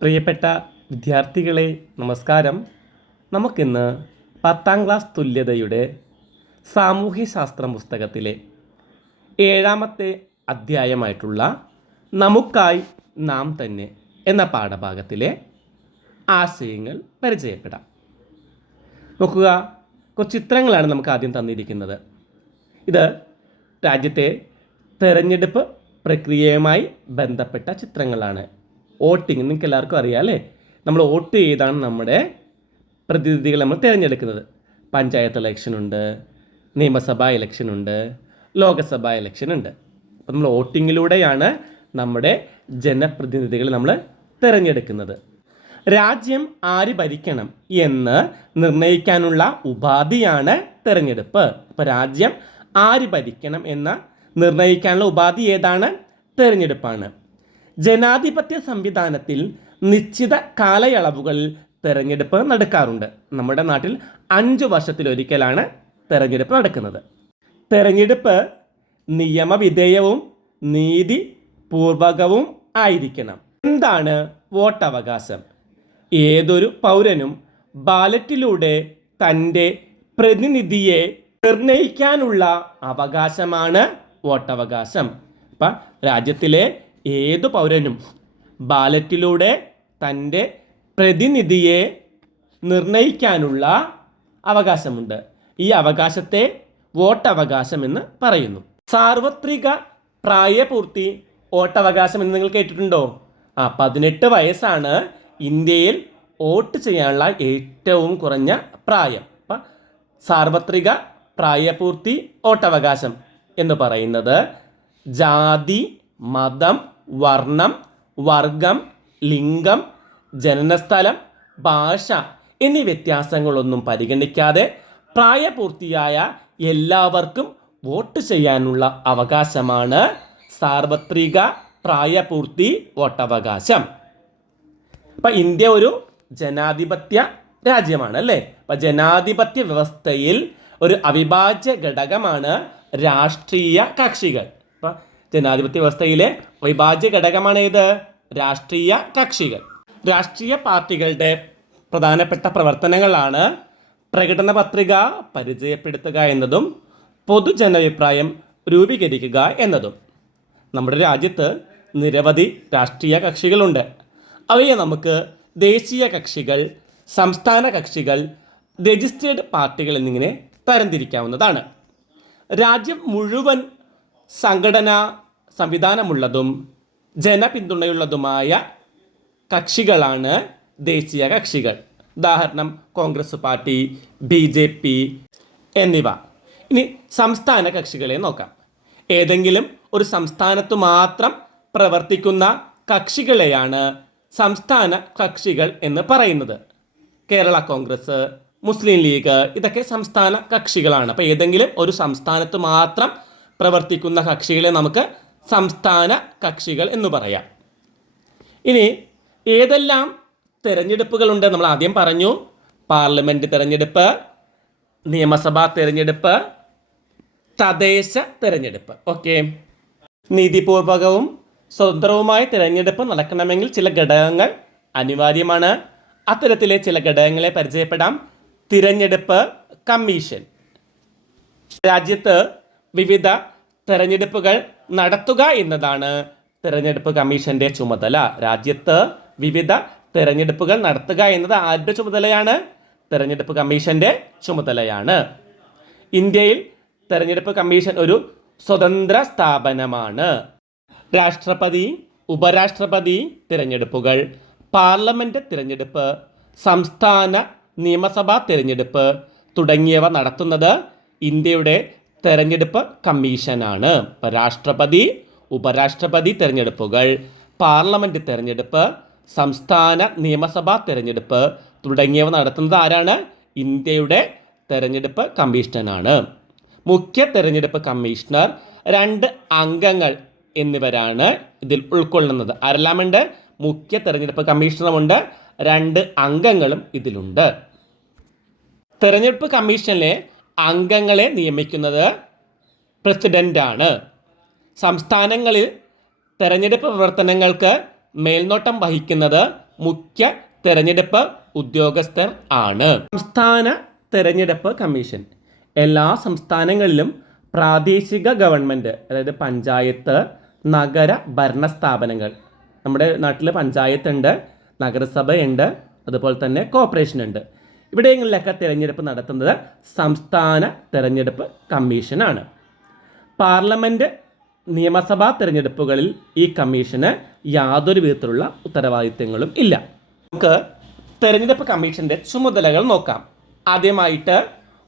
പ്രിയപ്പെട്ട വിദ്യാർത്ഥികളെ നമസ്കാരം. നമുക്കിന്ന് പത്താം ക്ലാസ് തുല്യതയുടെ സാമൂഹ്യശാസ്ത്രം പുസ്തകത്തിലെ ഏഴാമത്തെ അധ്യായമായിട്ടുള്ള നമുക്കായി നാം തന്നെ എന്ന പാഠഭാഗത്തിലെ ആശയങ്ങൾ പരിചയപ്പെടാം. നോക്കുക കുറച്ച് ചിത്രങ്ങളാണ് നമുക്ക് ആദ്യം തന്നിരിക്കുന്നത്. ഇത് രാജ്യത്തെ തെരഞ്ഞെടുപ്പ് പ്രക്രിയയുമായി ബന്ധപ്പെട്ട ചിത്രങ്ങളാണ്. വോട്ടിംഗ് നിങ്ങൾക്ക് എല്ലാവർക്കും അറിയാം അല്ലേ? നമ്മൾ വോട്ട് ചെയ്താണ് നമ്മുടെ പ്രതിനിധികൾ നമ്മൾ തിരഞ്ഞെടുക്കുന്നത്. പഞ്ചായത്ത് ഇലക്ഷൻ ഉണ്ട് നിയമസഭാ ഇലക്ഷൻ ഉണ്ട് ലോകസഭാ ഇലക്ഷൻ ഉണ്ട്. അപ്പോൾ നമ്മൾ വോട്ടിങ്ങിലൂടെയാണ് നമ്മുടെ ജനപ്രതിനിധികളെ നമ്മൾ തിരഞ്ഞെടുക്കുന്നത്. രാജ്യം ആര് ഭരിക്കണം എന്ന് നിർണയിക്കാനുള്ള ഉപാധിയാണ് തിരഞ്ഞെടുപ്പ്. അപ്പോൾ രാജ്യം ആര് ഭരിക്കണം എന്ന് നിർണയിക്കാനുള്ള ഉപാധി ഏതാണ്? തിരഞ്ഞെടുപ്പാണ്. ജനാധിപത്യ സംവിധാനത്തിൽ നിശ്ചിത കാലയളവുകളിൽ തെരഞ്ഞെടുപ്പ് നടക്കാറുണ്ട്. നമ്മുടെ നാട്ടിൽ അഞ്ച് വർഷത്തിലൊരിക്കലാണ് തെരഞ്ഞെടുപ്പ് നടക്കുന്നത്. തെരഞ്ഞെടുപ്പ് നിയമവിധേയവും നീതി പൂർവകവും ആയിരിക്കണം. എന്താണ് വോട്ടവകാശം? ഏതൊരു പൗരനും ബാലറ്റിലൂടെ തന്റെ പ്രതിനിധിയെ നിർണയിക്കാനുള്ള അവകാശമാണ് വോട്ടവകാശം. ഇപ്പം രാജ്യത്തിലെ ഏതു പൗരനും ബാലറ്റിലൂടെ തന്റെ പ്രതിനിധിയെ നിർണയിക്കാനുള്ള അവകാശമുണ്ട്. ഈ അവകാശത്തെ വോട്ടവകാശം എന്ന് പറയുന്നു. സാർവത്രിക പ്രായപൂർത്തി വോട്ടവകാശം എന്ന് നിങ്ങൾ കേട്ടിട്ടുണ്ടോ? ആ പതിനെട്ട് വയസ്സാണ് ഇന്ത്യയിൽ വോട്ട് ചെയ്യാനുള്ള ഏറ്റവും കുറഞ്ഞ പ്രായം. അപ്പം സാർവത്രിക പ്രായപൂർത്തി വോട്ടവകാശം എന്ന് പറയുന്നത് ജാതി മതം വർണം വർഗം ലിംഗം ജനനസ്ഥലം ഭാഷ എന്നീ വ്യത്യാസങ്ങളൊന്നും പരിഗണിക്കാതെ പ്രായപൂർത്തിയായ എല്ലാവർക്കും വോട്ട് ചെയ്യാനുള്ള അവകാശമാണ് സാർവത്രിക പ്രായപൂർത്തി വോട്ടവകാശം. അപ്പം ഇന്ത്യ ഒരു ജനാധിപത്യ രാജ്യമാണ് അല്ലേ അപ്പം ജനാധിപത്യ വ്യവസ്ഥയിൽ ഒരു അവിഭാജ്യ ഘടകമാണ് രാഷ്ട്രീയ കക്ഷികൾ. ജനാധിപത്യ വ്യവസ്ഥയിലെ അവിഭാജ്യ ഘടകമാണ് ഏത്? രാഷ്ട്രീയ കക്ഷികൾ. രാഷ്ട്രീയ പാർട്ടികളുടെ പ്രധാനപ്പെട്ട പ്രവർത്തനങ്ങളാണ് പ്രകടന പത്രിക പരിചയപ്പെടുത്തുക എന്നതും പൊതുജനാഭിപ്രായം രൂപീകരിക്കുക എന്നതും. നമ്മുടെ രാജ്യത്ത് നിരവധി രാഷ്ട്രീയ കക്ഷികളുണ്ട്. അവയെ നമുക്ക് ദേശീയ കക്ഷികൾ സംസ്ഥാന കക്ഷികൾ രജിസ്റ്റേർഡ് പാർട്ടികൾ എന്നിങ്ങനെ തരംതിരിക്കാവുന്നതാണ്. രാജ്യം മുഴുവൻ സംഘടനാ സംവിധാനമുള്ളതും ജനപിന്തുണയുള്ളതുമായ കക്ഷികളാണ് ദേശീയ കക്ഷികൾ. ഉദാഹരണം Congress party B J P എന്നിവ. ഇനി സംസ്ഥാന കക്ഷികളെ നോക്കാം. ഏതെങ്കിലും ഒരു സംസ്ഥാനത്ത് മാത്രം പ്രവർത്തിക്കുന്ന കക്ഷികളെയാണ് സംസ്ഥാന കക്ഷികൾ എന്ന് പറയുന്നത്. കേരള കോൺഗ്രസ് മുസ്ലിം ലീഗ് ഇതൊക്കെ സംസ്ഥാന കക്ഷികളാണ്. അപ്പോൾ ഏതെങ്കിലും ഒരു സംസ്ഥാനത്ത് മാത്രം പ്രവർത്തിക്കുന്ന കക്ഷികളെ നമുക്ക് സംസ്ഥാന കക്ഷികൾ എന്ന് പറയാം. ഇനി ഏതെല്ലാം തിരഞ്ഞെടുപ്പുകളുണ്ട് നമ്മൾ ആദ്യം പറഞ്ഞു. പാർലമെന്റ് തിരഞ്ഞെടുപ്പ് നിയമസഭാ തിരഞ്ഞെടുപ്പ് തദ്ദേശ തിരഞ്ഞെടുപ്പ്. ഓക്കെ. നീതിപൂർവകവും സ്വതന്ത്രവുമായ തിരഞ്ഞെടുപ്പ് നടക്കണമെങ്കിൽ ചില ഘടകങ്ങൾ അനിവാര്യമാണ്. അത്തരത്തിലെ ചില ഘടകങ്ങളെ പരിചയപ്പെടാം. തിരഞ്ഞെടുപ്പ് കമ്മീഷൻ. രാജ്യത്ത് വിവിധ തെരഞ്ഞെടുപ്പുകൾ നടത്തുക എന്നതാണ് തെരഞ്ഞെടുപ്പ് കമ്മീഷന്റെ ചുമതല. രാജ്യത്ത് വിവിധ തെരഞ്ഞെടുപ്പുകൾ നടത്തുക എന്നത് ആരുടെ ചുമതലയാണ്? തെരഞ്ഞെടുപ്പ് കമ്മീഷന്റെ ചുമതലയാണ്. ഇന്ത്യയിൽ തെരഞ്ഞെടുപ്പ് കമ്മീഷൻ ഒരു സ്വതന്ത്ര സ്ഥാപനമാണ്. രാഷ്ട്രപതി ഉപരാഷ്ട്രപതി തിരഞ്ഞെടുപ്പുകൾ പാർലമെന്റ് തിരഞ്ഞെടുപ്പ് സംസ്ഥാന നിയമസഭാ തിരഞ്ഞെടുപ്പ് തുടങ്ങിയവ നടത്തുന്നത് ഇന്ത്യയുടെ തെരഞ്ഞെടുപ്പ് കമ്മീഷനാണ്. രാഷ്ട്രപതി ഉപരാഷ്ട്രപതി തെരഞ്ഞെടുപ്പുകൾ പാർലമെന്റ് തെരഞ്ഞെടുപ്പ് സംസ്ഥാന നിയമസഭാ തെരഞ്ഞെടുപ്പ് തുടങ്ങിയവ നടത്തുന്നത് ആരാണ്? ഇന്ത്യയുടെ തെരഞ്ഞെടുപ്പ് കമ്മീഷനാണ്. മുഖ്യ തെരഞ്ഞെടുപ്പ് കമ്മീഷണർ രണ്ട് അംഗങ്ങൾ എന്നിവരാണ് ഇതിൽ ഉൾക്കൊള്ളുന്നത്. ആരെല്ലാമുണ്ട്? മുഖ്യ തെരഞ്ഞെടുപ്പ് കമ്മീഷണറുമുണ്ട്. രണ്ട് അംഗങ്ങളും ഇതിലുണ്ട്. തെരഞ്ഞെടുപ്പ് കമ്മീഷനിലെ അംഗങ്ങളെ നിയമിക്കുന്നത് പ്രസിഡന്റാണ് സംസ്ഥാനങ്ങളിൽ തെരഞ്ഞെടുപ്പ് പ്രവർത്തനങ്ങൾക്ക് മേൽനോട്ടം വഹിക്കുന്നത് മുഖ്യ തെരഞ്ഞെടുപ്പ് ഉദ്യോഗസ്ഥർ ആണ്. സംസ്ഥാന തെരഞ്ഞെടുപ്പ് കമ്മീഷൻ. എല്ലാ സംസ്ഥാനങ്ങളിലും പ്രാദേശിക ഗവൺമെന്റ് അതായത് പഞ്ചായത്ത് നഗര ഭരണ സ്ഥാപനങ്ങൾ നമ്മുടെ നാട്ടിൽ പഞ്ചായത്തുണ്ട് നഗരസഭയുണ്ട് അതുപോലെ തന്നെ കോർപ്പറേഷൻ ഉണ്ട് ഇവിടെങ്ങളിലൊക്കെ തിരഞ്ഞെടുപ്പ് നടത്തുന്നത് സംസ്ഥാന തിരഞ്ഞെടുപ്പ് കമ്മീഷനാണ്. പാർലമെന്റ് നിയമസഭാ തിരഞ്ഞെടുപ്പുകളിൽ ഈ കമ്മീഷന് യാതൊരു വിധത്തിലുള്ള ഉത്തരവാദിത്തങ്ങളും ഇല്ല. നമുക്ക് തെരഞ്ഞെടുപ്പ് കമ്മീഷന്റെ ചുമതലകൾ നോക്കാം. ആദ്യമായിട്ട്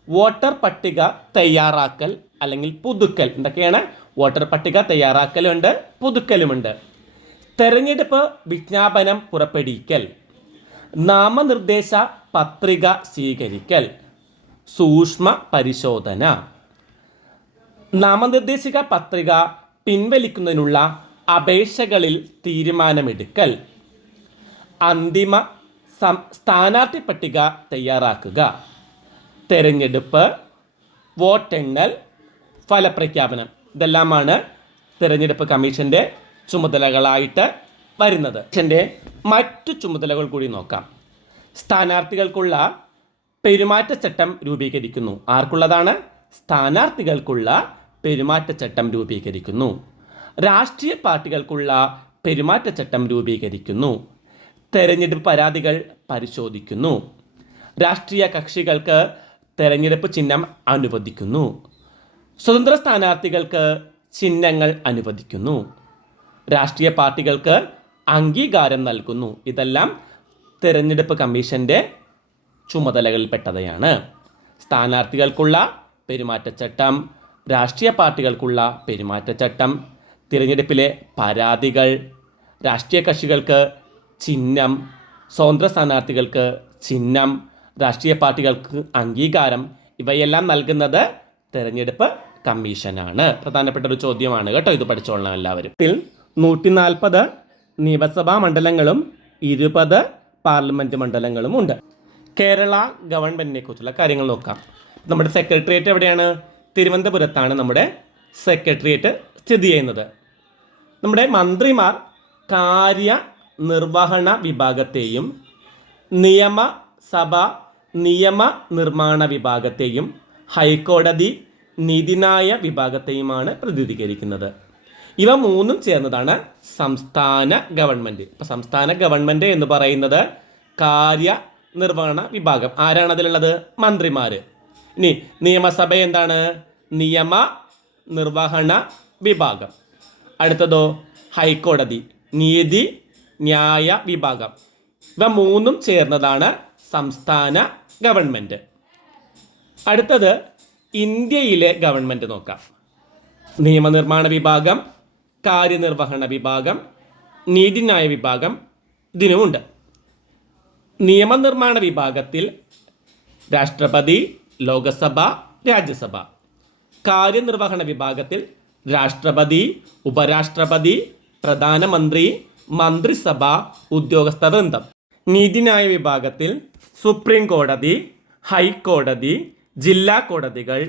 വോട്ടർ പട്ടിക തയ്യാറാക്കൽ അല്ലെങ്കിൽ പുതുക്കൽ. എന്തൊക്കെയാണ്? വോട്ടർ പട്ടിക തയ്യാറാക്കലുണ്ട് പുതുക്കലുമുണ്ട്. തെരഞ്ഞെടുപ്പ് വിജ്ഞാപനം പുറപ്പെടുവിക്കൽ. നാമനിർദ്ദേശ പത്രിക സ്വീകരിക്കൽ സൂക്ഷ്മ പരിശോധന. നാമനിർദ്ദേശിക പത്രിക പിൻവലിക്കുന്നതിനുള്ള അപേക്ഷകളിൽ തീരുമാനമെടുക്കൽ. അന്തിമ സ്ഥാനാർത്ഥി പട്ടിക തയ്യാറാക്കുക. തെരഞ്ഞെടുപ്പ് വോട്ടെണ്ണൽ ഫലപ്രഖ്യാപനം. ഇതെല്ലാമാണ് തെരഞ്ഞെടുപ്പ് കമ്മീഷന്റെ ചുമതലകളായിട്ട് വരുന്നത്. അച്ഛന്റെ മറ്റു ചുമതലകൾ കൂടി നോക്കാം. സ്ഥാനാർത്ഥികൾക്കുള്ള പെരുമാറ്റച്ചട്ടം രൂപീകരിക്കുന്നു. ആർക്കുള്ളതാണ്? സ്ഥാനാർത്ഥികൾക്കുള്ള പെരുമാറ്റച്ചട്ടം രൂപീകരിക്കുന്നു. രാഷ്ട്രീയ പാർട്ടികൾക്കുള്ള പെരുമാറ്റച്ചട്ടം രൂപീകരിക്കുന്നു. തെരഞ്ഞെടുപ്പ് പരാതികൾ പരിശോധിക്കുന്നു. രാഷ്ട്രീയ കക്ഷികൾക്ക് തെരഞ്ഞെടുപ്പ് ചിഹ്നം അനുവദിക്കുന്നു. സ്വതന്ത്ര സ്ഥാനാർത്ഥികൾക്ക് ചിഹ്നങ്ങൾ അനുവദിക്കുന്നു. രാഷ്ട്രീയ പാർട്ടികൾക്ക് അംഗീകാരം നൽകുന്നു. ഇതെല്ലാം തിരഞ്ഞെടുപ്പ് കമ്മീഷന്റെ ചുമതലകളിൽപ്പെട്ടതയാണ് സ്ഥാനാർത്ഥികൾക്കുള്ള പെരുമാറ്റച്ചട്ടം രാഷ്ട്രീയ പാർട്ടികൾക്കുള്ള പെരുമാറ്റച്ചട്ടം തിരഞ്ഞെടുപ്പിലെ പരാതികൾ രാഷ്ട്രീയ കക്ഷികൾക്ക് ചിഹ്നം സ്വതന്ത്ര സ്ഥാനാർത്ഥികൾക്ക് ചിഹ്നം രാഷ്ട്രീയ പാർട്ടികൾക്ക് അംഗീകാരം ഇവയെല്ലാം നൽകുന്നത് തെരഞ്ഞെടുപ്പ് കമ്മീഷനാണ്. പ്രധാനപ്പെട്ട ഒരു ചോദ്യമാണ് കേട്ടോ ഇത് പഠിച്ചോളണം എല്ലാവരും. നൂറ്റി നാൽപ്പത് നിയമസഭാ മണ്ഡലങ്ങളും ഇരുപത് പാർലമെന്റ് മണ്ഡലങ്ങളും ഉണ്ട്. കേരള ഗവൺമെന്റിനെ കുറിച്ചുള്ള കാര്യങ്ങൾ നോക്കാം. നമ്മുടെ സെക്രട്ടേറിയറ്റ് എവിടെയാണ്? തിരുവനന്തപുരത്താണ് നമ്മുടെ സെക്രട്ടേറിയറ്റ് സ്ഥിതി ചെയ്യുന്നത്. നമ്മുടെ മന്ത്രിമാർ കാര്യ നിർവഹണ വിഭാഗത്തെയും നിയമസഭ നിയമ നിർമ്മാണ വിഭാഗത്തെയും ഹൈക്കോടതി നീതിന്യായ വിഭാഗത്തെയുമാണ് പ്രതിനിധീകരിക്കുന്നത്. ഇവ മൂന്നും ചേർന്നതാണ് സംസ്ഥാന ഗവൺമെന്റ് ഇപ്പം സംസ്ഥാന ഗവൺമെന്റ് എന്ന് പറയുന്നത് കാര്യ നിർവഹണ വിഭാഗം. ആരാണ് അതിലുള്ളത്? മന്ത്രിമാർ ഇനി നിയമസഭ എന്താണ്? നിയമ നിർവഹണ വിഭാഗം. അടുത്തതോ ഹൈക്കോടതി നീതി ന്യായ വിഭാഗം. ഇവ മൂന്നും ചേർന്നതാണ് സംസ്ഥാന ഗവൺമെന്റ് അടുത്തത് ഇന്ത്യയിലെ ഗവൺമെന്റ് നോക്കാം. നിയമനിർമ്മാണ വിഭാഗം കാര്യനിർവഹണ വിഭാഗം നീതിന്യായ വിഭാഗം ഇതിനുമുണ്ട്. നിയമനിർമ്മാണ വിഭാഗത്തിൽ രാഷ്ട്രപതി ലോകസഭ രാജ്യസഭ. കാര്യനിർവഹണ വിഭാഗത്തിൽ രാഷ്ട്രപതി ഉപരാഷ്ട്രപതി പ്രധാനമന്ത്രി മന്ത്രിസഭ ഉദ്യോഗസ്ഥ വൃന്ദം നീതിന്യായ വിഭാഗത്തിൽ സുപ്രീം കോടതി ഹൈക്കോടതി ജില്ലാ കോടതികൾ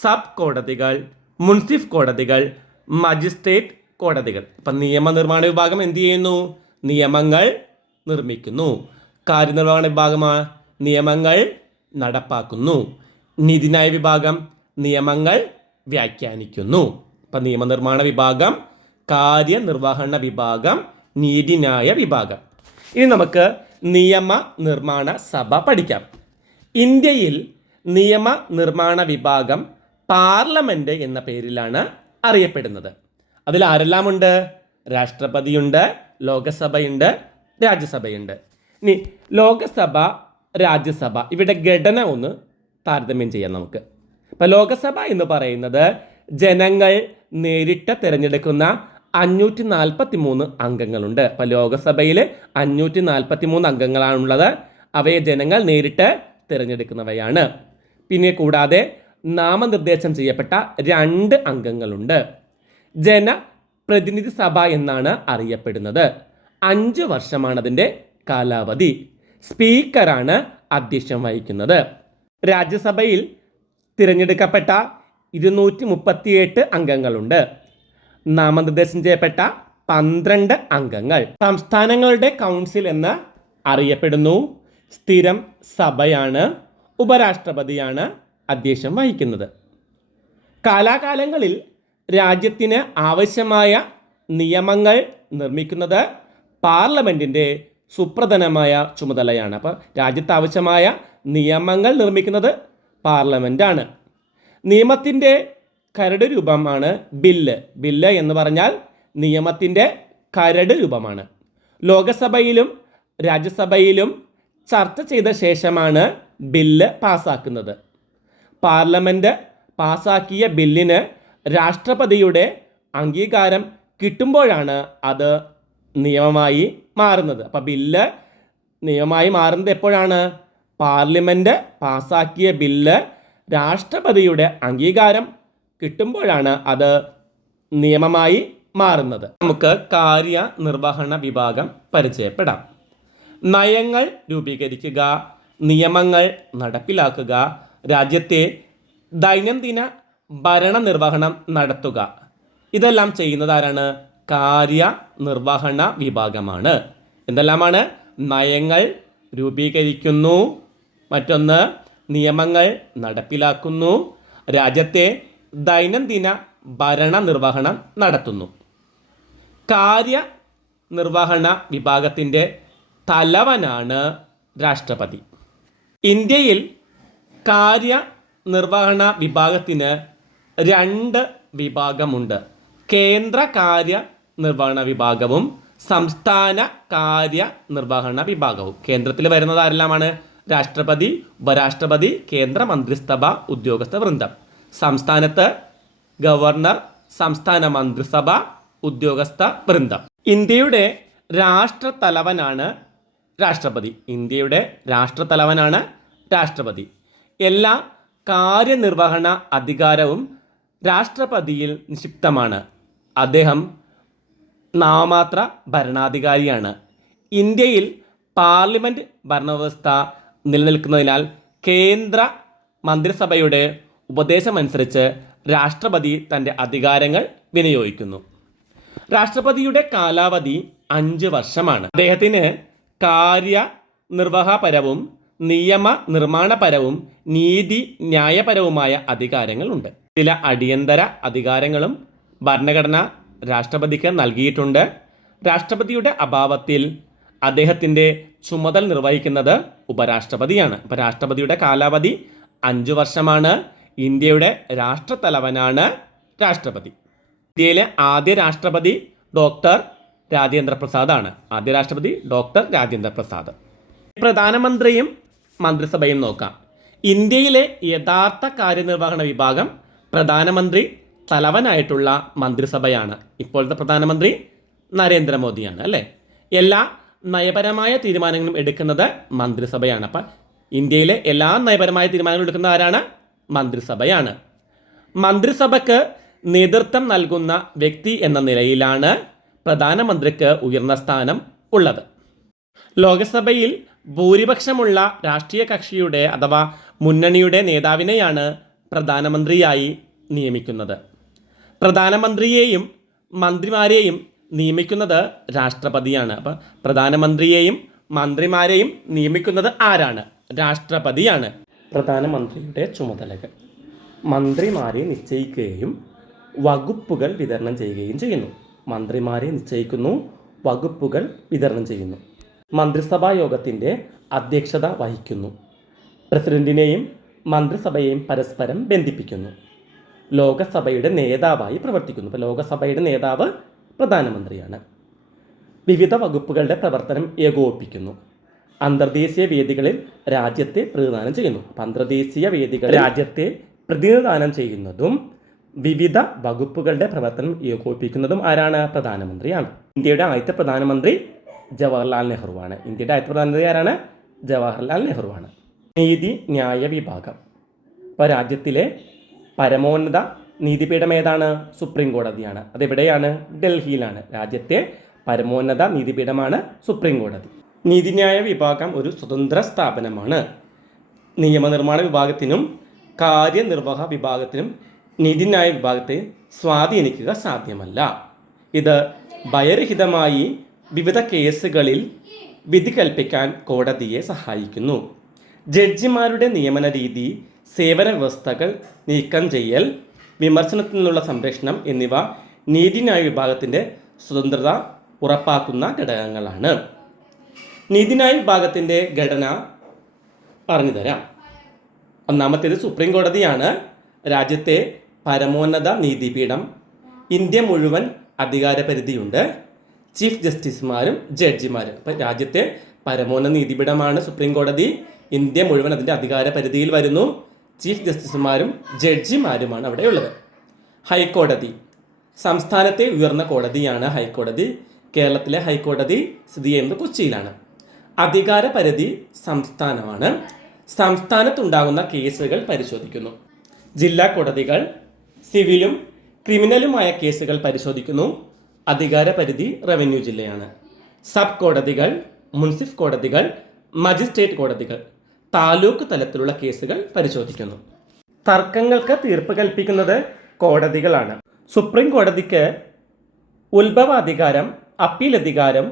സബ് കോടതികൾ മുൻസിഫ് കോടതികൾ മജിസ്ട്രേറ്റ് കോടതികൾ. ഇപ്പം നിയമനിർമ്മാണ വിഭാഗം എന്തു ചെയ്യുന്നു? നിയമങ്ങൾ നിർമ്മിക്കുന്നു. കാര്യനിർവഹണ വിഭാഗമാണ് നിയമങ്ങൾ നടപ്പാക്കുന്നു. നീതിന്യായ വിഭാഗം നിയമങ്ങൾ വ്യാഖ്യാനിക്കുന്നു. ഇപ്പം നിയമനിർമ്മാണ വിഭാഗം കാര്യനിർവഹണ വിഭാഗം നീതിന്യായ വിഭാഗം. ഇനി നമുക്ക് നിയമ നിർമ്മാണ സഭ പഠിക്കാം. ഇന്ത്യയിൽ നിയമ നിർമ്മാണ വിഭാഗം പാർലമെന്റ് എന്ന പേരിലാണ് അറിയപ്പെടുന്നത്. അതിൽ ആരെല്ലാമുണ്ട് രാഷ്ട്രപതിയുണ്ട് ലോകസഭയുണ്ട് രാജ്യസഭയുണ്ട്. ഇനി ലോകസഭ രാജ്യസഭ ഇവിടെ ഘടന ഒന്ന് താരതമ്യം ചെയ്യാം നമുക്ക്. ഇപ്പം ലോകസഭ എന്ന് പറയുന്നത് ജനങ്ങൾ നേരിട്ട് തിരഞ്ഞെടുക്കുന്ന അഞ്ഞൂറ്റി നാൽപ്പത്തി മൂന്ന് അംഗങ്ങളുണ്ട്. അപ്പം ലോകസഭയിൽ അഞ്ഞൂറ്റി നാൽപ്പത്തി മൂന്ന് അംഗങ്ങളാണുള്ളത്. അവയെ ജനങ്ങൾ നേരിട്ട് തിരഞ്ഞെടുക്കുന്നവയാണ്. പിന്നെ കൂടാതെ നാമനിർദ്ദേശം ചെയ്യപ്പെട്ട രണ്ട് അംഗങ്ങളുണ്ട്. ജനപ്രതിനിധി സഭ എന്നാണ് അറിയപ്പെടുന്നത്. അഞ്ച് വർഷമാണ് അതിന്റെ കാലാവധി. സ്പീക്കറാണ് അധ്യക്ഷം വഹിക്കുന്നത്. രാജ്യസഭയിൽ തിരഞ്ഞെടുക്കപ്പെട്ട ഇരുന്നൂറ്റി മുപ്പത്തിയെട്ട് അംഗങ്ങളുണ്ട്. നാമനിർദ്ദേശം ചെയ്യപ്പെട്ട പന്ത്രണ്ട് അംഗങ്ങൾ. സംസ്ഥാനങ്ങളുടെ കൗൺസിൽ എന്ന് അറിയപ്പെടുന്നു. സ്ഥിരം സഭയാണ്. ഉപരാഷ്ട്രപതിയാണ് അധ്യക്ഷം വഹിക്കുന്നത്. കാലാകാലങ്ങളിൽ രാജ്യത്തിന് ആവശ്യമായ നിയമങ്ങൾ നിർമ്മിക്കുന്നത് പാർലമെന്റിന്റെ സുപ്രധാനമായ ചുമതലയാണ്. അപ്പോൾ രാജ്യത്ത് ആവശ്യമായ നിയമങ്ങൾ നിർമ്മിക്കുന്നത് പാർലമെന്റാണ് നിയമത്തിന്റെ കരട് രൂപമാണ് ബില്ല്. ബില്ല് എന്ന് പറഞ്ഞാൽ നിയമത്തിന്റെ കരട് രൂപമാണ്. ലോകസഭയിലും രാജ്യസഭയിലും ചർച്ച ചെയ്ത ശേഷമാണ് ബില്ല് പാസ്സാക്കുന്നത് പാർലമെന്റ് പാസ്സാക്കിയ ബില്ലിന് രാഷ്ട്രപതിയുടെ അംഗീകാരം കിട്ടുമ്പോഴാണ് അത് നിയമമായി മാറുന്നത്. അപ്പോൾ ബില്ല് നിയമമായി മാറുന്നത് എപ്പോഴാണ്? പാർലമെന്റ് പാസാക്കിയ ബില്ല് രാഷ്ട്രപതിയുടെ അംഗീകാരം കിട്ടുമ്പോഴാണ് അത് നിയമമായി മാറുന്നത്. നമുക്ക് കാര്യനിർവഹണ വിഭാഗം പരിചയപ്പെടാം. നയങ്ങൾ രൂപീകരിക്കുക നിയമങ്ങൾ നടപ്പിലാക്കുക രാജ്യത്തെ ദൈനംദിന ഭരണനിർവഹണം നടത്തുക. ഇതെല്ലാം ചെയ്യുന്നത് ആരാണ് കാര്യനിർവഹണ വിഭാഗമാണ് എന്തെല്ലാമാണ്? നയങ്ങൾ രൂപീകരിക്കുന്നു. മറ്റൊന്ന് നിയമങ്ങൾ നടപ്പിലാക്കുന്നു. രാജ്യത്തെ ദൈനംദിന ഭരണനിർവഹണം നടത്തുന്നു. കാര്യനിർവഹണ വിഭാഗത്തിന്റെ തലവനാണ് രാഷ്ട്രപതി. ഇന്ത്യയിൽ കാര്യനിർവഹണ വിഭാഗത്തിന് രണ്ട് വിഭാഗമുണ്ട്. കേന്ദ്ര കാര്യ നിർവഹണ വിഭാഗവും സംസ്ഥാന കാര്യ നിർവഹണ വിഭാഗവും. കേന്ദ്രത്തിൽ വരുന്നത് ആരെല്ലാമാണ്? രാഷ്ട്രപതി ഉപരാഷ്ട്രപതി കേന്ദ്ര മന്ത്രിസഭ ഉദ്യോഗസ്ഥ വൃന്ദം. സംസ്ഥാനത്ത് ഗവർണർ സംസ്ഥാന മന്ത്രിസഭ ഉദ്യോഗസ്ഥ വൃന്ദം. ഇന്ത്യയുടെ രാഷ്ട്രത്തലവനാണ് രാഷ്ട്രപതി. ഇന്ത്യയുടെ രാഷ്ട്രത്തലവനാണ് രാഷ്ട്രപതി. എല്ലാ കാര്യനിർവഹണ അധികാരവും രാഷ്ട്രപതിയിൽ നിക്ഷിപ്തമാണ്. അദ്ദേഹം നാമമാത്ര ഭരണാധികാരിയാണ്. ഇന്ത്യയിൽ പാർലമെന്റ് ഭരണവ്യവസ്ഥ നിലനിൽക്കുന്നതിനാൽ കേന്ദ്ര മന്ത്രിസഭയുടെ ഉപദേശമനുസരിച്ച് രാഷ്ട്രപതി തന്റെ അധികാരങ്ങൾ വിനിയോഗിക്കുന്നു. രാഷ്ട്രപതിയുടെ കാലാവധി അഞ്ച് വർഷമാണ്. അദ്ദേഹത്തിന് കാര്യനിർവഹപരവും നിയമ നിർമ്മാണപരവും നീതി ന്യായപരവുമായ അധികാരങ്ങളുണ്ട്. ചില അടിയന്തര അധികാരങ്ങളും ഭരണഘടന രാഷ്ട്രപതിക്ക് നൽകിയിട്ടുണ്ട്. രാഷ്ട്രപതിയുടെ അഭാവത്തിൽ അദ്ദേഹത്തിന്റെ ചുമതല നിർവഹിക്കുന്നത് ഉപരാഷ്ട്രപതിയാണ്. അപ്പോൾ രാഷ്ട്രപതിയുടെ കാലാവധി അഞ്ചു വർഷമാണ്. ഇന്ത്യയുടെ രാഷ്ട്രത്തലവനാണ് രാഷ്ട്രപതി. ഇന്ത്യയിലെ ആദ്യ രാഷ്ട്രപതി ഡോക്ടർ രാജേന്ദ്ര പ്രസാദാണ് ആദ്യ രാഷ്ട്രപതി ഡോക്ടർ രാജേന്ദ്ര പ്രസാദ് പ്രധാനമന്ത്രിയും മന്ത്രിസഭയും നോക്കാം. ഇന്ത്യയിലെ യഥാർത്ഥ കാര്യനിർവഹണ വിഭാഗം പ്രധാനമന്ത്രി തലവനായിട്ടുള്ള മന്ത്രിസഭയാണ്. ഇപ്പോഴത്തെ പ്രധാനമന്ത്രി നരേന്ദ്രമോദിയാണ് അല്ലേ? എല്ലാ നയപരമായ തീരുമാനങ്ങളും എടുക്കുന്നത് മന്ത്രിസഭയാണ്. അപ്പം ഇന്ത്യയിലെ എല്ലാ നയപരമായ തീരുമാനങ്ങളും എടുക്കുന്ന ആരാണ്? മന്ത്രിസഭയാണ്. മന്ത്രിസഭയ്ക്ക് നേതൃത്വം നൽകുന്ന വ്യക്തി എന്ന നിലയിലാണ് പ്രധാനമന്ത്രിക്ക് ഉയർന്ന സ്ഥാനം ഉള്ളത്. ലോകസഭയിൽ ഭൂരിപക്ഷമുള്ള രാഷ്ട്രീയ കക്ഷിയുടെ അഥവാ മുന്നണിയുടെ നേതാവിനെയാണ് പ്രധാനമന്ത്രിയായി നിയമിക്കുന്നത്. പ്രധാനമന്ത്രിയെയും മന്ത്രിമാരെയും നിയമിക്കുന്നത് രാഷ്ട്രപതിയാണ്. അപ്പം പ്രധാനമന്ത്രിയെയും മന്ത്രിമാരെയും നിയമിക്കുന്നത് ആരാണ്? രാഷ്ട്രപതിയാണ്. പ്രധാനമന്ത്രിയുടെ ചുമതലകൾ. മന്ത്രിമാരെ നിശ്ചയിക്കുകയും വകുപ്പുകൾ വിതരണം ചെയ്യുകയും ചെയ്യുന്നു. മന്ത്രിമാരെ നിശ്ചയിക്കുന്നു വകുപ്പുകൾ വിതരണം ചെയ്യുന്നു. മന്ത്രിസഭാ യോഗത്തിന്റെ അധ്യക്ഷത വഹിക്കുന്നു. പ്രസിഡന്റിനെയും മന്ത്രിസഭയെയും പരസ്പരം ബന്ധിപ്പിക്കുന്നു. ലോകസഭയുടെ നേതാവായി പ്രവർത്തിക്കുന്നു. ഇപ്പോൾ ലോകസഭയുടെ നേതാവ് പ്രധാനമന്ത്രിയാണ്. വിവിധ വകുപ്പുകളുടെ പ്രവർത്തനം ഏകോപിപ്പിക്കുന്നു. അന്തർദേശീയ വേദികളിൽ രാജ്യത്തെ പ്രതിനിധാനം ചെയ്യുന്നു. അപ്പം അന്തർദേശീയ വേദികൾ രാജ്യത്തെ പ്രതിനിധാനം ചെയ്യുന്നതും വിവിധ വകുപ്പുകളുടെ പ്രവർത്തനം ഏകോപിപ്പിക്കുന്നതും ആരാണ്? പ്രധാനമന്ത്രിയാണ്. ഇന്ത്യയുടെ ആദ്യത്തെ പ്രധാനമന്ത്രി ജവഹർലാൽ നെഹ്റുവാണ്. ഇന്ത്യയുടെ ആദ്യത്തെ പ്രധാനമന്ത്രി ആരാണ്? ജവഹർലാൽ നെഹ്റുവാണ്. നീതി ന്യായ വിഭാഗം. അപ്പോൾ രാജ്യത്തിലെ പരമോന്നത നീതിപീഠം ഏതാണ്? സുപ്രീം കോടതിയാണ്. അതെവിടെയാണ്? ഡൽഹിയിലാണ്. രാജ്യത്തെ പരമോന്നത നീതിപീഠമാണ് സുപ്രീം കോടതി. നീതിന്യായ വിഭാഗം ഒരു സ്വതന്ത്ര സ്ഥാപനമാണ്. നിയമനിർമ്മാണ വിഭാഗത്തിനും കാര്യനിർവഹ വിഭാഗത്തിനും നീതിന്യായ വിഭാഗത്തെ സ്വാധീനിക്കുക സാധ്യമല്ല. ഇത് ഭയരഹിതമായി വിവിധ കേസുകളിൽ വിധി കൽപ്പിക്കാൻ കോടതിയെ സഹായിക്കുന്നു. ജഡ്ജിമാരുടെ നിയമന രീതി സേവന വ്യവസ്ഥകൾ നീക്കം ചെയ്യൽ വിമർശനത്തിൽ നിന്നുള്ള സംരക്ഷണം എന്നിവ നീതിന്യായ വിഭാഗത്തിന്റെ സ്വതന്ത്രത ഉറപ്പാക്കുന്ന ഘടകങ്ങളാണ്. നീതിന്യായ വിഭാഗത്തിന്റെ ഘടന പറഞ്ഞു തരാം ഒന്നാമത്തേത് സുപ്രീം കോടതിയാണ്. രാജ്യത്തെ പരമോന്നത നീതിപീഠം. ഇന്ത്യ മുഴുവൻ അധികാരപരിധിയുണ്ട്. ചീഫ് ജസ്റ്റിസുമാരും ജഡ്ജിമാരും. അപ്പം രാജ്യത്തെ പരമോന്നത നീതിപീഠമാണ് സുപ്രീം കോടതി. ഇന്ത്യ മുഴുവൻ അതിന്റെ അധികാര പരിധിയിൽ വരുന്നു. ചീഫ് ജസ്റ്റിസുമാരും ജഡ്ജിമാരുമാണ് അവിടെയുള്ളത് ഹൈക്കോടതി. സംസ്ഥാനത്തെ ഉയർന്ന കോടതിയാണ് ഹൈക്കോടതി. കേരളത്തിലെ ഹൈക്കോടതി സ്ഥിതി ചെയ്യുന്നത് കൊച്ചിയിലാണ്. അധികാര പരിധി സംസ്ഥാനമാണ്. സംസ്ഥാനത്തുണ്ടാകുന്ന കേസുകൾ പരിശോധിക്കുന്നു. ജില്ലാ കോടതികൾ സിവിലും ക്രിമിനലുമായ കേസുകൾ പരിശോധിക്കുന്നു. അധികാര പരിധി റവന്യൂ ജില്ലയാണ്. സബ് കോടതികൾ മുൻസിഫ് കോടതികൾ മജിസ്ട്രേറ്റ് കോടതികൾ താലൂക്ക് തലത്തിലുള്ള കേസുകൾ പരിശോധിക്കുന്നു. തർക്കങ്ങൾക്ക് തീർപ്പ് കൽപ്പിക്കുന്നത് കോടതികളാണ്. സുപ്രീം കോടതിക്ക് ഉത്ഭവാധികാരം അപ്പീൽ അധികാരം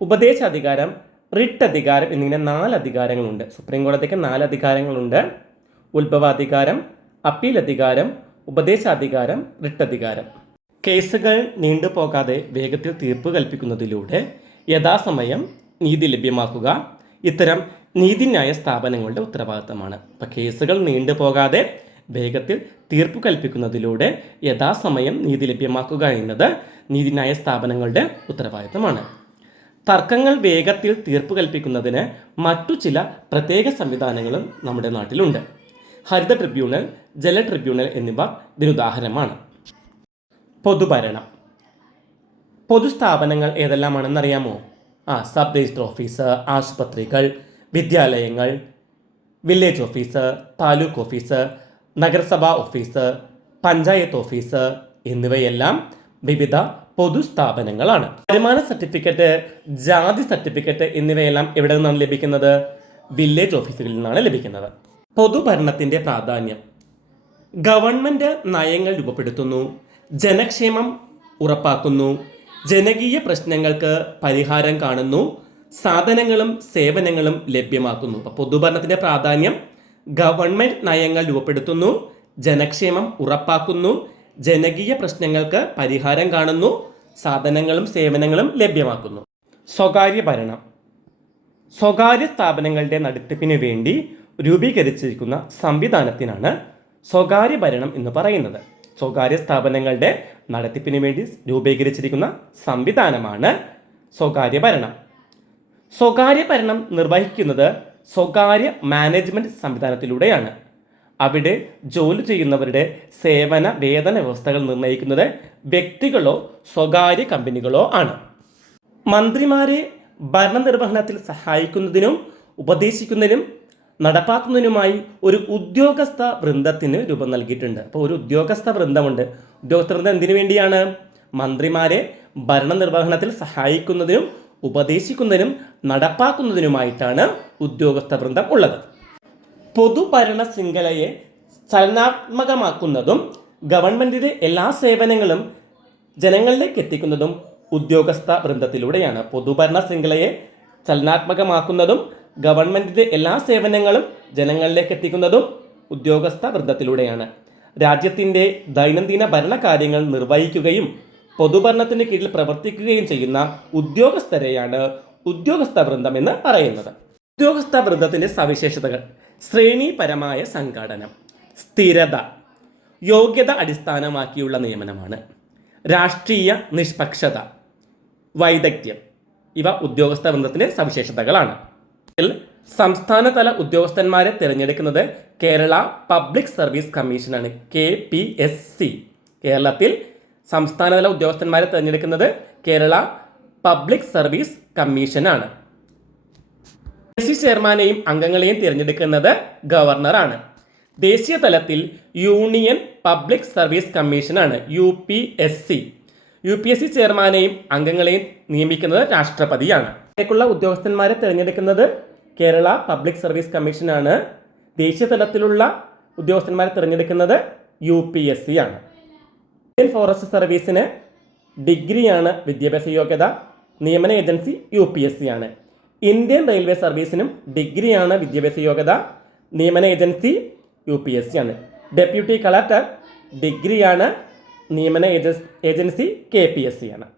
ഉപദേശാധികാരം റിട്ട് അധികാരം എന്നിങ്ങനെ നാല് അധികാരങ്ങളുണ്ട് സുപ്രീം കോടതിക്ക് നാല് അധികാരങ്ങളുണ്ട് ഉത്ഭവാധികാരം അപ്പീൽ അധികാരം ഉപദേശാധികാരം റിട്ട് അധികാരം കേസുകൾ നീണ്ടുപോകാതെ വേഗത്തിൽ തീർപ്പ് കൽപ്പിക്കുന്നതിലൂടെ യഥാസമയം നീതി ലഭ്യമാക്കുക. ഇത്തരം നീതിന്യായ സ്ഥാപനങ്ങളുടെ ഉത്തരവാദിത്തമാണ്. അപ്പം കേസുകൾ നീണ്ടുപോകാതെ വേഗത്തിൽ തീർപ്പ് കൽപ്പിക്കുന്നതിലൂടെ യഥാസമയം നീതി ലഭ്യമാക്കുക എന്നത് നീതിന്യായ സ്ഥാപനങ്ങളുടെ ഉത്തരവാദിത്തമാണ്. തർക്കങ്ങൾ വേഗത്തിൽ തീർപ്പ് കൽപ്പിക്കുന്നതിന് മറ്റു ചില പ്രത്യേക സംവിധാനങ്ങളും നമ്മുടെ നാട്ടിലുണ്ട്. ഹരിത ട്രിബ്യൂണൽ ജല ട്രിബ്യൂണൽ എന്നിവ ഇതിനുദാഹരണമാണ്. പൊതുഭരണം. പൊതുസ്ഥാപനങ്ങൾ ഏതെല്ലാമാണെന്നറിയാമോ? ആ സബ് രജിസ്റ്റർ ഓഫീസ് ആശുപത്രികൾ വിദ്യാലയങ്ങൾ വില്ലേജ് ഓഫീസ് താലൂക്ക് ഓഫീസ് നഗരസഭാ ഓഫീസ് പഞ്ചായത്ത് ഓഫീസ് എന്നിവയെല്ലാം വിവിധ പൊതുസ്ഥാപനങ്ങളാണ്. വരുമാന സർട്ടിഫിക്കറ്റ് ജാതി സർട്ടിഫിക്കറ്റ് എന്നിവയെല്ലാം എവിടെ നിന്നാണ് ലഭിക്കുന്നത്? വില്ലേജ് ഓഫീസുകളിൽ നിന്നാണ് ലഭിക്കുന്നത്. പൊതുഭരണത്തിന്റെ പ്രാധാന്യം. ഗവൺമെന്റ് നയങ്ങൾ രൂപപ്പെടുത്തുന്നു. ജനക്ഷേമം ഉറപ്പാക്കുന്നു. ജനകീയ പ്രശ്നങ്ങൾക്ക് പരിഹാരം കാണുന്നു. സാധനങ്ങളും സേവനങ്ങളും ലഭ്യമാക്കുന്നു. അപ്പോൾ പൊതുഭരണത്തിന്റെ പ്രാധാന്യം ഗവൺമെന്റ് നയങ്ങൾ രൂപപ്പെടുത്തുന്നു. ജനക്ഷേമം ഉറപ്പാക്കുന്നു. ജനകീയ പ്രശ്നങ്ങൾക്ക് പരിഹാരം കാണുന്നു. സാധനങ്ങളും സേവനങ്ങളും ലഭ്യമാക്കുന്നു. സ്വകാര്യ ഭരണം. സ്വകാര്യ സ്ഥാപനങ്ങളുടെ നടത്തിപ്പിന് വേണ്ടി രൂപീകരിച്ചിരിക്കുന്ന സംവിധാനത്തിനാണ് സ്വകാര്യ ഭരണം എന്ന് പറയുന്നത്. സ്വകാര്യ സ്ഥാപനങ്ങളുടെ നടത്തിപ്പിന് വേണ്ടി രൂപീകരിച്ചിരിക്കുന്ന സംവിധാനമാണ് സ്വകാര്യ ഭരണം സ്വകാര്യ ഭരണം നിർവഹിക്കുന്നത് സ്വകാര്യ മാനേജ്മെന്റ് സംവിധാനത്തിലൂടെയാണ്. അവിടെ ജോലി ചെയ്യുന്നവരുടെ സേവന വേതന വ്യവസ്ഥകൾ നിർണയിക്കുന്നത് വ്യക്തികളോ സ്വകാര്യ കമ്പനികളോ ആണ്. മന്ത്രിമാരെ ഭരണനിർവഹണത്തിൽ സഹായിക്കുന്നതിനും ഉപദേശിക്കുന്നതിനും നടപ്പാക്കുന്നതിനുമായി ഒരു ഉദ്യോഗസ്ഥ വൃന്ദത്തിന് രൂപം നൽകിയിട്ടുണ്ട്. അപ്പോൾ ഒരു ഉദ്യോഗസ്ഥ വൃന്ദമുണ്ട്. ഉദ്യോഗസ്ഥ വൃന്ദം എന്തിനു വേണ്ടിയാണ്? മന്ത്രിമാരെ ഭരണനിർവഹണത്തിൽ സഹായിക്കുന്നതിനും ഉപദേശിക്കുന്നതിനും നടപ്പാക്കുന്നതിനുമായിട്ടാണ് ഉദ്യോഗസ്ഥ വൃന്ദം ഉള്ളത്. പൊതുഭരണ ശൃംഖലയെ ചലനാത്മകമാക്കുന്നതും ഗവൺമെന്റിന്റെ എല്ലാ സേവനങ്ങളും ജനങ്ങളിലേക്ക് എത്തിക്കുന്നതും ഉദ്യോഗസ്ഥ വൃന്ദത്തിലൂടെയാണ്. പൊതുഭരണ ശൃംഖലയെ ചലനാത്മകമാക്കുന്നതും ഗവൺമെന്റിന്റെ എല്ലാ സേവനങ്ങളും ജനങ്ങളിലേക്ക് എത്തിക്കുന്നതും ഉദ്യോഗസ്ഥ വൃന്ദത്തിലൂടെയാണ്. രാജ്യത്തിന്റെ ദൈനംദിന ഭരണകാര്യങ്ങൾ നിർവഹിക്കുകയും പൊതുഭരണത്തിന് കീഴിൽ പ്രവർത്തിക്കുകയും ചെയ്യുന്ന ഉദ്യോഗസ്ഥരെയാണ് ഉദ്യോഗസ്ഥ വൃന്ദം എന്ന് പറയുന്നത്. ഉദ്യോഗസ്ഥ വൃന്ദത്തിന്റെ സവിശേഷതകൾ. ശ്രേണിപരമായ സംഘാടനം. സ്ഥിരത. യോഗ്യത അടിസ്ഥാനമാക്കിയുള്ള നിയമനമാണ്. രാഷ്ട്രീയ നിഷ്പക്ഷത. വൈദഗ്ധ്യം. ഇവ ഉദ്യോഗസ്ഥ വൃന്ദത്തിന്റെ സവിശേഷതകളാണ്. സംസ്ഥാനതല ഉദ്യോഗസ്ഥന്മാരെ തിരഞ്ഞെടുക്കുന്നത് കേരള പബ്ലിക് സർവീസ് കമ്മീഷനാണ് കെ പി എസ് സി. കേരളത്തിൽ സംസ്ഥാനതല ഉദ്യോഗസ്ഥന്മാരെ തിരഞ്ഞെടുക്കുന്നത് കേരള പബ്ലിക് സർവീസ് കമ്മീഷനാണ്. സി ചെയർമാനെയും അംഗങ്ങളെയും തിരഞ്ഞെടുക്കുന്നത് ഗവർണറാണ്. ദേശീയ തലത്തിൽ യൂണിയൻ പബ്ലിക് സർവീസ് കമ്മീഷനാണ് U P S C. U P S C ചെയർമാനെയും അംഗങ്ങളെയും നിയമിക്കുന്നത് രാഷ്ട്രപതിയാണ്. ഇതിലേക്കുള്ള ഉദ്യോഗസ്ഥന്മാരെ തിരഞ്ഞെടുക്കുന്നത് കേരള പബ്ലിക് സർവീസ് കമ്മീഷനാണ്. ദേശീയ തലത്തിലുള്ള ഉദ്യോഗസ്ഥന്മാരെ തിരഞ്ഞെടുക്കുന്നത് യു പി എസ് സി ആണ്. ഇന്ത്യൻ ഫോറസ്റ്റ് സർവീസിന് ഡിഗ്രിയാണ് വിദ്യാഭ്യാസ യോഗ്യത നിയമന agency U P S C ആണ്. ഇന്ത്യൻ റെയിൽവേ സർവീസിനും ഡിഗ്രിയാണ് വിദ്യാഭ്യാസ യോഗ്യത നിയമന agency U P S C ആണ്. ഡെപ്യൂട്ടി കളക്ടർ ഡിഗ്രിയാണ് നിയമന agency K P S C ആണ്.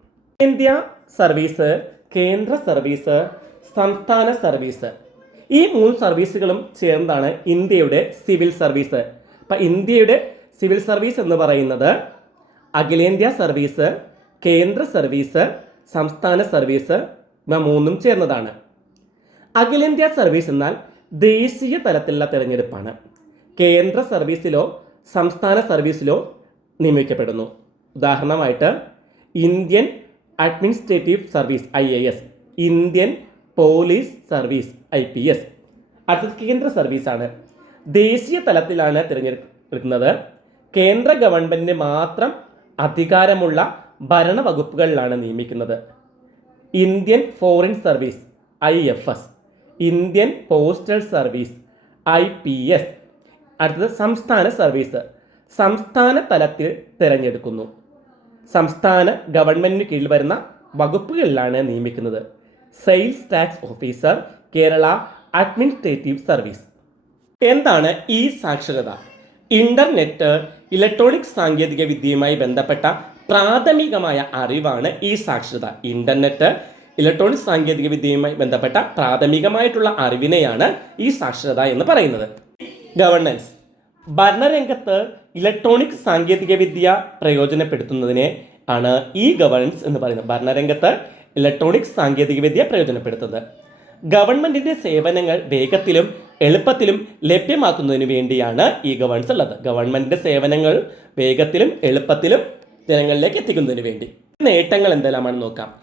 ഇന്ത്യ സർവീസ് കേന്ദ്ര സർവീസ് സംസ്ഥാന സർവീസ്. ഈ മൂന്ന് സർവീസുകളും ചേർന്നാണ് ഇന്ത്യയുടെ സിവിൽ സർവീസ്. അപ്പം ഇന്ത്യയുടെ സിവിൽ സർവീസ് എന്ന് പറയുന്നത് അഖിലേന്ത്യാ സർവീസ് കേന്ദ്ര സർവീസ് സംസ്ഥാന സർവീസ് ഇവ മൂന്നും ചേർന്നതാണ്. അഖിലേന്ത്യാ സർവീസ് എന്നാൽ ദേശീയ തലത്തിലുള്ള തിരഞ്ഞെടുപ്പാണ്. കേന്ദ്ര സർവീസിലോ സംസ്ഥാന സർവീസിലോ നിയമിക്കപ്പെടുന്നു. ഉദാഹരണമായിട്ട് Indian administrative service I A S Indian police service I P S. അടുത്തത് കേന്ദ്ര സർവീസാണ്. ദേശീയ തലത്തിലാണ് തിരഞ്ഞെടുക്കുന്നത്. കേന്ദ്ര ഗവൺമെന്റിന് മാത്രം അധികാരമുള്ള ഭരണവകുപ്പുകളിലാണ് നിയമിക്കുന്നത്. Indian foreign service I F S Indian postal service I P S. അടുത്തത് സംസ്ഥാന സർവീസ്. സംസ്ഥാന തലത്തിൽ തിരഞ്ഞെടുക്കുന്നു. സംസ്ഥാന ഗവൺമെന്റിന് കീഴിൽ വരുന്ന വകുപ്പുകളിലാണ് നിയമിക്കുന്നത്. Sales tax officer Kerala administrative service എന്താണ് ഈ സാക്ഷരത? ഇന്റർനെറ്റ് ഇലക്ട്രോണിക് സാങ്കേതിക വിദ്യയുമായി ബന്ധപ്പെട്ട പ്രാഥമികമായ അറിവാണ് ഈ സാക്ഷരത. ഇന്റർനെറ്റ് ഇലക്ട്രോണിക് സാങ്കേതിക വിദ്യയുമായി ബന്ധപ്പെട്ട പ്രാഥമികമായിട്ടുള്ള അറിവിനെയാണ് ഈ സാക്ഷരത എന്ന് പറയുന്നത്. ഗവർണൻസ് ഭരണരംഗത്ത് ഇലക്ട്രോണിക് സാങ്കേതിക വിദ്യ പ്രയോജനപ്പെടുത്തുന്നതിനെ ആണ് ഇ ഗവേണൻസ് എന്ന് പറയുന്നത്. ഭരണരംഗത്ത് ഇലക്ട്രോണിക് സാങ്കേതിക വിദ്യ പ്രയോജനപ്പെടുത്തുന്നത്. ഗവൺമെന്റിന്റെ സേവനങ്ങൾ വേഗത്തിലും എളുപ്പത്തിലും ലഭ്യമാക്കുന്നതിന് വേണ്ടിയാണ് ഇ ഗവേൺസ് ഉള്ളത്. ഗവൺമെന്റിന്റെ സേവനങ്ങൾ വേഗത്തിലും എളുപ്പത്തിലും ജനങ്ങളിലേക്ക് എത്തിക്കുന്നതിന് വേണ്ടി. നേട്ടങ്ങൾ എന്തെല്ലാമാണ് നോക്കാം.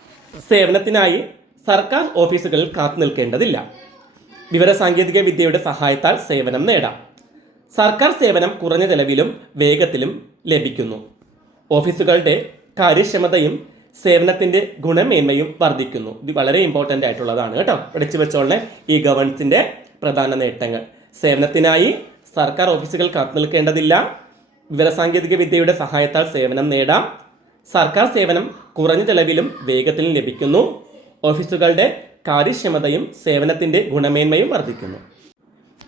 സേവനത്തിനായി സർക്കാർ ഓഫീസുകളിൽ കാത്തു നിൽക്കേണ്ടതില്ല. വിവരസാങ്കേതിക വിദ്യയുടെ സഹായത്താൽ സേവനം നേടാം. സർക്കാർ സേവനം കുറഞ്ഞ ചെലവിലും വേഗത്തിലും ലഭിക്കുന്നു. ഓഫീസുകളുടെ കാര്യക്ഷമതയും സേവനത്തിന്റെ ഗുണമേന്മയും വർദ്ധിക്കുന്നു. ഇത് വളരെ ഇമ്പോർട്ടന്റ് ആയിട്ടുള്ളതാണ് കേട്ടോ. പഠിച്ചു വെച്ചോളെ ഈ ഗവൺസിന്റെ പ്രധാന നേട്ടങ്ങൾ. സേവനത്തിനായി സർക്കാർ ഓഫീസുകൾ കാത്തു നിൽക്കേണ്ടതില്ല. വിവരസാങ്കേതിക വിദ്യയുടെ സഹായത്താൽ സേവനം നേടാം. സർക്കാർ സേവനം കുറഞ്ഞ ചെലവിലും വേഗത്തിലും ലഭിക്കുന്നു. ഓഫീസുകളുടെ കാര്യക്ഷമതയും സേവനത്തിന്റെ ഗുണമേന്മയും വർദ്ധിക്കുന്നു.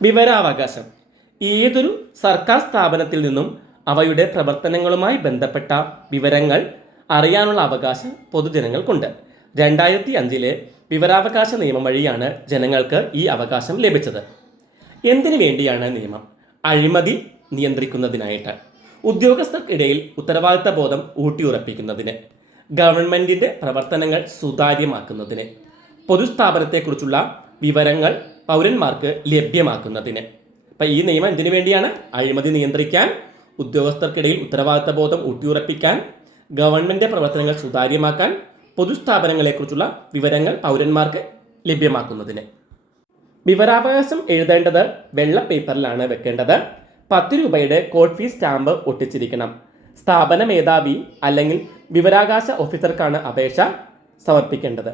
വിവരാവകാശം. ഏതൊരു സർക്കാർ സ്ഥാപനത്തിൽ നിന്നും അവയുടെ പ്രവർത്തനങ്ങളുമായി ബന്ധപ്പെട്ട വിവരങ്ങൾ അറിയാനുള്ള അവകാശം പൊതുജനങ്ങൾക്കുണ്ട്. രണ്ടായിരത്തി അഞ്ചിലെ വിവരാവകാശ നിയമം വഴിയാണ് ജനങ്ങൾക്ക് ഈ അവകാശം ലഭിച്ചത്. എന്തിനു വേണ്ടിയാണ് നിയമം അഴിമതി നിയന്ത്രിക്കുന്നതിനായിട്ട്? ഉദ്യോഗസ്ഥർക്കിടയിൽ ഉത്തരവാദിത്ത ബോധം ഊട്ടിയുറപ്പിക്കുന്നതിന് ഗവൺമെന്റിന്റെ പ്രവർത്തനങ്ങൾ സുതാര്യമാക്കുന്നതിന് പൊതുസ്ഥാപനത്തെക്കുറിച്ചുള്ള വിവരങ്ങൾ പൗരന്മാർക്ക് ലഭ്യമാക്കുന്നതിന്. അപ്പം ഈ നിയമം എന്തിനു വേണ്ടിയാണ്? അഴിമതി നിയന്ത്രിക്കാൻ ഉദ്യോഗസ്ഥർക്കിടയിൽ ഉത്തരവാദിത്ത ബോധം ഊട്ടിയുറപ്പിക്കാൻ ഗവൺമെന്റ് പ്രവർത്തനങ്ങൾ സുതാര്യമാക്കാൻ പൊതുസ്ഥാപനങ്ങളെക്കുറിച്ചുള്ള വിവരങ്ങൾ പൗരന്മാർക്ക് ലഭ്യമാക്കുന്നതിന്. വിവരാവകാശം എഴുതേണ്ടത് വെള്ള പേപ്പറിലാണ് വെക്കേണ്ടത്. പത്ത് രൂപയുടെ കോട്ട് ഫീസ് സ്റ്റാമ്പ് ഒട്ടിച്ചിരിക്കണം. സ്ഥാപന മേധാവി അല്ലെങ്കിൽ വിവരാകാശ ഓഫീസർക്കാണ് അപേക്ഷ സമർപ്പിക്കേണ്ടത്.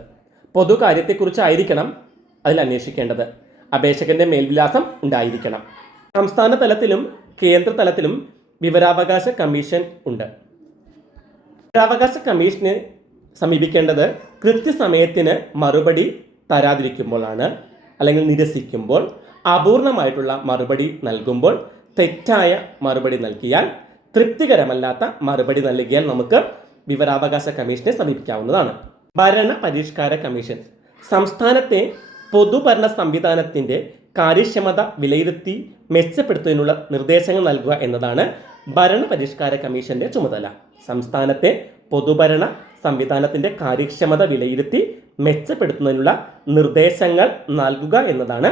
പൊതുകാര്യത്തെക്കുറിച്ചായിരിക്കണം അതിൽ അന്വേഷിക്കേണ്ടത്. അപേക്ഷകന്റെ മേൽവിലാസം ഉണ്ടായിരിക്കണം. സംസ്ഥാന തലത്തിലും കേന്ദ്ര തലത്തിലും വിവരാവകാശ കമ്മീഷൻ ഉണ്ട്. വിവരാവകാശ കമ്മീഷനെ സമീപിക്കേണ്ടത് കൃത്യസമയത്തിന് മറുപടി തരാതിരിക്കുമ്പോഴാണ് അല്ലെങ്കിൽ നിരസിക്കുമ്പോൾ അപൂർണമായിട്ടുള്ള മറുപടി നൽകുമ്പോൾ തെറ്റായ മറുപടി നൽകിയാൽ തൃപ്തികരമല്ലാത്ത മറുപടി നൽകിയാൽ നമുക്ക് വിവരാവകാശ കമ്മീഷനെ സമീപിക്കാവുന്നതാണ്. ഭരണ പരിഷ്കാര കമ്മീഷൻ. സംസ്ഥാനത്തെ പൊതുഭരണ സംവിധാനത്തിന്റെ കാര്യക്ഷമത വിലയിരുത്തി മെച്ചപ്പെടുത്തുന്നതിനുള്ള നിർദ്ദേശങ്ങൾ നൽകുക എന്നതാണ് ഭരണ പരിഷ്കാര കമ്മീഷന്റെ ചുമതല. സംസ്ഥാനത്തെ പൊതുഭരണ സംവിധാനത്തിന്റെ കാര്യക്ഷമത വിലയിരുത്തി മെച്ചപ്പെടുത്തുന്നതിനുള്ള നിർദ്ദേശങ്ങൾ നൽകുക എന്നതാണ്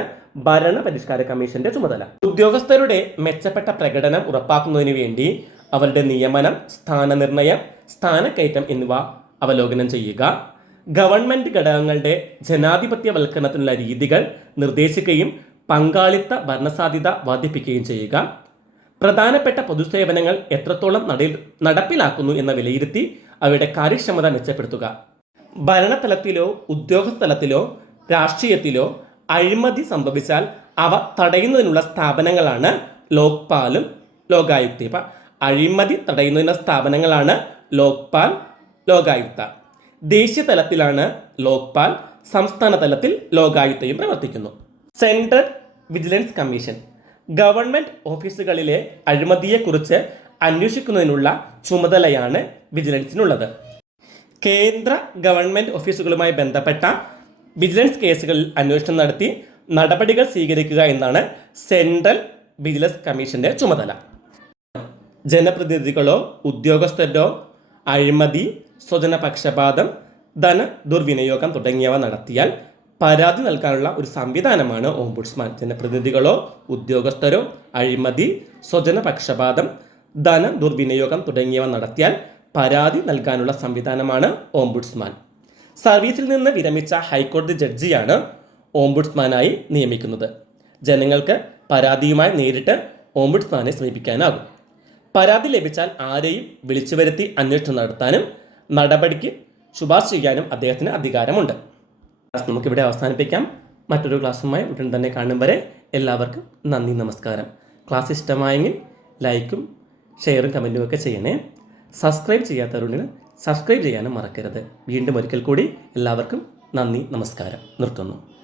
ഭരണ പരിഷ്കാര കമ്മീഷന്റെ ചുമതല. ഉദ്യോഗസ്ഥരുടെ മെച്ചപ്പെട്ട പ്രകടനം ഉറപ്പാക്കുന്നതിന് വേണ്ടി അവരുടെ നിയമനം സ്ഥാനനിർണയം സ്ഥാനക്കയറ്റം എന്നിവ അവലോകനം ചെയ്യുക. ഗവൺമെന്റ് ഘടകങ്ങളുടെ ജനാധിപത്യവൽക്കരണത്തിനുള്ള രീതികൾ നിർദ്ദേശിക്കുകയും പങ്കാളിത്ത ഭരണസാധ്യത വർദ്ധിപ്പിക്കുകയും ചെയ്യുക. പ്രധാനപ്പെട്ട പൊതുസേവനങ്ങൾ എത്രത്തോളം നട നടപ്പിലാക്കുന്നു എന്ന വിലയിരുത്തി അവയുടെ കാര്യക്ഷമത മെച്ചപ്പെടുത്തുക. ഭരണതലത്തിലോ ഉദ്യോഗസ്ഥലത്തിലോ രാഷ്ട്രീയത്തിലോ അഴിമതി സംഭവിച്ചാൽ അവ തടയുന്നതിനുള്ള സ്ഥാപനങ്ങളാണ് ലോക്പാലും ലോകായുക്ത. അഴിമതി തടയുന്നതിനുള്ള സ്ഥാപനങ്ങളാണ് ലോക്പാൽ ലോകായുക്ത. ദേശീയ തലത്തിലാണ് ലോക്പാൽ സംസ്ഥാന തലത്തിൽ ലോകായുക്തയും പ്രവർത്തിക്കുന്നു. സെൻട്രൽ വിജിലൻസ് കമ്മീഷൻ ഗവൺമെന്റ് ഓഫീസുകളിലെ അഴിമതിയെക്കുറിച്ച് അന്വേഷിക്കുന്നതിനുള്ള ചുമതലയാണ് വിജിലൻസിനുള്ളത്. കേന്ദ്ര ഗവൺമെന്റ് ഓഫീസുകളുമായി ബന്ധപ്പെട്ട വിജിലൻസ് കേസുകളിൽ അന്വേഷണം നടത്തി നടപടികൾ സ്വീകരിക്കുക എന്നാണ് സെൻട്രൽ വിജിലൻസ് കമ്മീഷന്റെ ചുമതല. ജനപ്രതിനിധികളോ ഉദ്യോഗസ്ഥരോ അഴിമതി സ്വജനപക്ഷപാതം ധന ദുർവിനിയോഗം തുടങ്ങിയവ നടത്തിയാൽ പരാതി നൽകാനുള്ള ഒരു സംവിധാനമാണ് ഓംബുഡ്സ്മാൻ ജനപ്രതിനിധികളോ ഉദ്യോഗസ്ഥരോ അഴിമതി സ്വജനപക്ഷപാതം ധന ദുർവിനിയോഗം തുടങ്ങിയവ നടത്തിയാൽ പരാതി നൽകാനുള്ള സംവിധാനമാണ് ഓംബുഡ്സ്മാൻ സർവീസിൽ നിന്ന് വിരമിച്ച ഹൈക്കോടതി ജഡ്ജിയാണ് ഓംബുഡ്സ്മാനായി നിയമിക്കുന്നത്. ജനങ്ങൾക്ക് പരാതിയുമായി നേരിട്ട് ഓംബുഡ്സ്മാനെ സമീപിക്കാനാകും. പരാതി ലഭിച്ചാൽ ആരെയും വിളിച്ചു വരുത്തി അന്വേഷണം നടത്താനും നടപടിക്ക് ശുപാർശ ചെയ്യാനും അദ്ദേഹത്തിന് അധികാരമുണ്ട്. നമുക്കിവിടെ അവസാനിപ്പിക്കാം. മറ്റൊരു ക്ലാസ്സുമായി ഉടൻ തന്നെ കാണും വരെ എല്ലാവർക്കും നന്ദി നമസ്കാരം. ക്ലാസ് ഇഷ്ടമായെങ്കിൽ ലൈക്കും ഷെയറും കമന്റും ഒക്കെ ചെയ്യണേ. സബ്സ്ക്രൈബ് ചെയ്യാത്തവരുണ്ടെങ്കിൽ സബ്സ്ക്രൈബ് ചെയ്യാനും മറക്കരുത്. വീണ്ടും ഒരിക്കൽ കൂടി എല്ലാവർക്കും നന്ദി നമസ്കാരം. നിർത്തുന്നു.